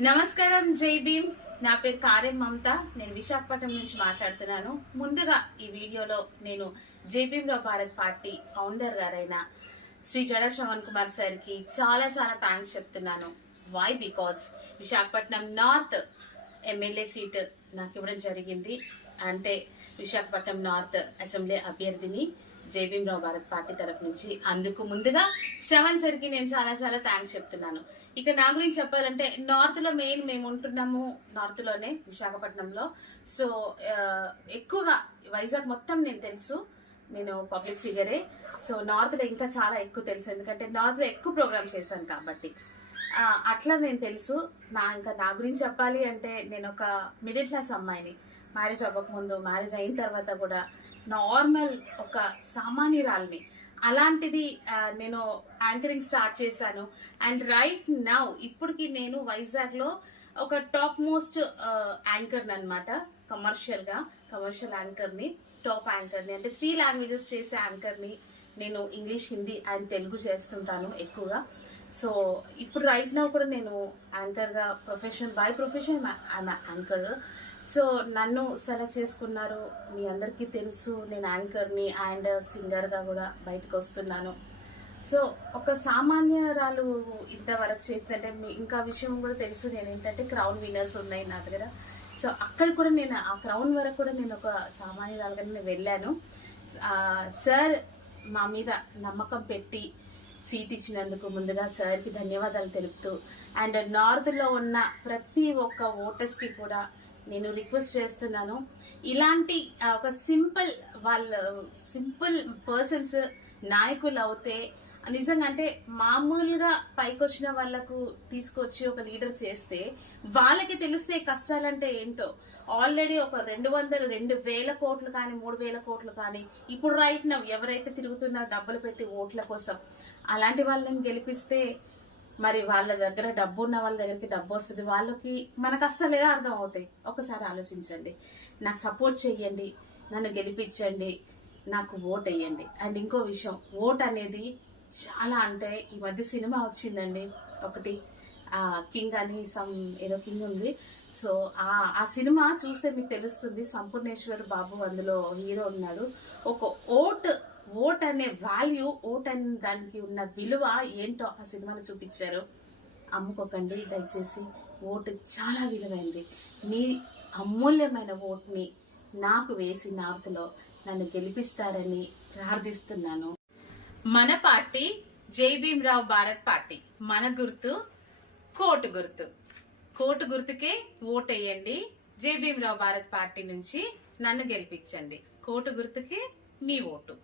నమస్కారం, జై భీమ్. నా పేరు కార్యం మమత. నేను విశాఖపట్నం నుంచి మాట్లాడుతున్నాను. ముందుగా ఈ వీడియోలో నేను జై భీమ్ రావు భారత్ పార్టీ ఫౌండర్ గారైన శ్రీ జడ శ్రవణ్ కుమార్ సార్కి చాలా చాలా థ్యాంక్స్ చెప్తున్నాను. Why? Because Visakhapatnam north MLA seat నాకు ఇవ్వడం జరిగింది. అంటే విశాఖపట్నం నార్త్ అసెంబ్లీ అభ్యర్థిని జై భీమ్ రావు భారత్ పార్టీ తరఫు నుంచి. అందుకు ముందుగా శ్రవణ్ సార్కి నేను చాలా చాలా థ్యాంక్స్ చెప్తున్నాను. ఇక నా గురించి చెప్పాలంటే నార్త్ లో మెయిన్ మేము ఉంటున్నాము నార్త్ లోనే, విశాఖపట్నంలో. సో ఎక్కువగా వైజాగ్ మొత్తం నేను తెలుసు, నేను పబ్లిక్ ఫిగరే. సో నార్త్ లో ఇంకా చాలా ఎక్కువ తెలుసు, ఎందుకంటే నార్త్ లో ఎక్కువ ప్రోగ్రామ్ చేశాను కాబట్టి. అట్లా నేను తెలుసు. నా గురించి చెప్పాలి అంటే నేను ఒక మిడిల్ క్లాస్ అమ్మాయిని. మ్యారేజ్ అవ్వకముందు, మ్యారేజ్ అయిన తర్వాత కూడా నార్మల్ ఒక సామాన్యురాల్ని. అలాంటిది నేను యాంకరింగ్ స్టార్ట్ చేశాను. అండ్ రైట్ నౌ ఇప్పటికి నేను వైజాగ్ లో ఒక టాప్ మోస్ట్ యాంకర్ అనమాట. కమర్షియల్ యాంకర్ ని, టాప్ యాంకర్ ని, అంటే 3 లాంగ్వేజెస్ చేసే యాంకర్ ని. నేను ఇంగ్లీష్, హిందీ అండ్ తెలుగు చేస్తుంటాను ఎక్కువగా. సో ఇప్పుడు రైట్ నౌ కూడా నేను యాంకర్ గా బై ప్రొఫెషన్ యాంకర్. సో నన్ను సెలెక్ట్ చేసుకున్నారు. మీ అందరికీ తెలుసు నేను యాంకర్ని అండ్ సింగర్గా కూడా బయటకు వస్తున్నాను. సో ఒక సామాన్యరాలు ఇంతవరకు చేస్తుంటే ఇంకా విషయం కూడా తెలుసు. నేను ఏంటంటే క్రౌన్ విన్నర్స్ ఉన్నాయి నా దగ్గర. సో అక్కడ కూడా నేను ఆ క్రౌన్ వరకు కూడా నేను ఒక సామాన్యురాలుగా నేను వెళ్ళాను. సార్ మా మీద నమ్మకం పెట్టి సీట్ ఇచ్చినందుకు ముందుగా సార్కి ధన్యవాదాలు తెలుపుతూ, అండ్ నార్త్లో ఉన్న ప్రతి ఒక్క ఓటర్స్కి కూడా నేను రిక్వెస్ట్ చేస్తున్నాను, ఇలాంటి ఒక సింపుల్ పర్సన్స్ నాయకులు అవుతే నిజంగా, అంటే మామూలుగా పైకొచ్చిన వాళ్ళకు తీసుకొచ్చి ఒక లీడర్ చేస్తే వాళ్ళకి తెలిస్తే కష్టాలంటే ఏంటో. ఆల్రెడీ ఒక 2,000 కోట్లు కానీ 3,000 కోట్లు కానీ ఇప్పుడు రైట్ నౌ ఎవరైతే తిరుగుతున్నా డబ్బులు పెట్టి ఓట్ల కోసం, అలాంటి వాళ్ళని గెలిపిస్తే మరి వాళ్ళ దగ్గర డబ్బు ఉన్న వాళ్ళ దగ్గరికి డబ్బు వస్తుంది, వాళ్ళకి మన కష్టాలు ఎలా అర్థం అవుతాయి. ఒకసారి ఆలోచించండి. నాకు సపోర్ట్ చెయ్యండి, నన్ను గెలిపించండి, నాకు ఓట్ వేయండి. అండ్ ఇంకో విషయం, ఓట్ అనేది చాలా, అంటే ఈ మధ్య సినిమా వచ్చిందండి ఒకటి, కింగ్ అని ఏదో కింగ్ ఉంది. సో ఆ సినిమా చూస్తే మీకు తెలుస్తుంది. సంపూర్ణేశ్వర్ బాబు అందులో హీరో ఉన్నాడు. ఒక ఓట్ అనే వాల్యూ, ఓట్ అనే దానికి ఉన్న విలువ ఏంటో ఆ సినిమాలో చూపించారు. అమ్ముకోకండి దయచేసి. ఓటు చాలా విలువైంది. మీ అమూల్యమైన ఓట్ని నాకు వేసి నార్త్లో నన్ను గెలిపిస్తారని ప్రార్థిస్తున్నాను. మన పార్టీ జై భీమ్ రావు భారత్ పార్టీ. మన గుర్తు కోటు గుర్తుకే ఓట్ వేయండి. జై భీమ్ రావు భారత్ పార్టీ నుంచి నన్ను గెలిపించండి. కోటు గుర్తుకే మీ ఓటు.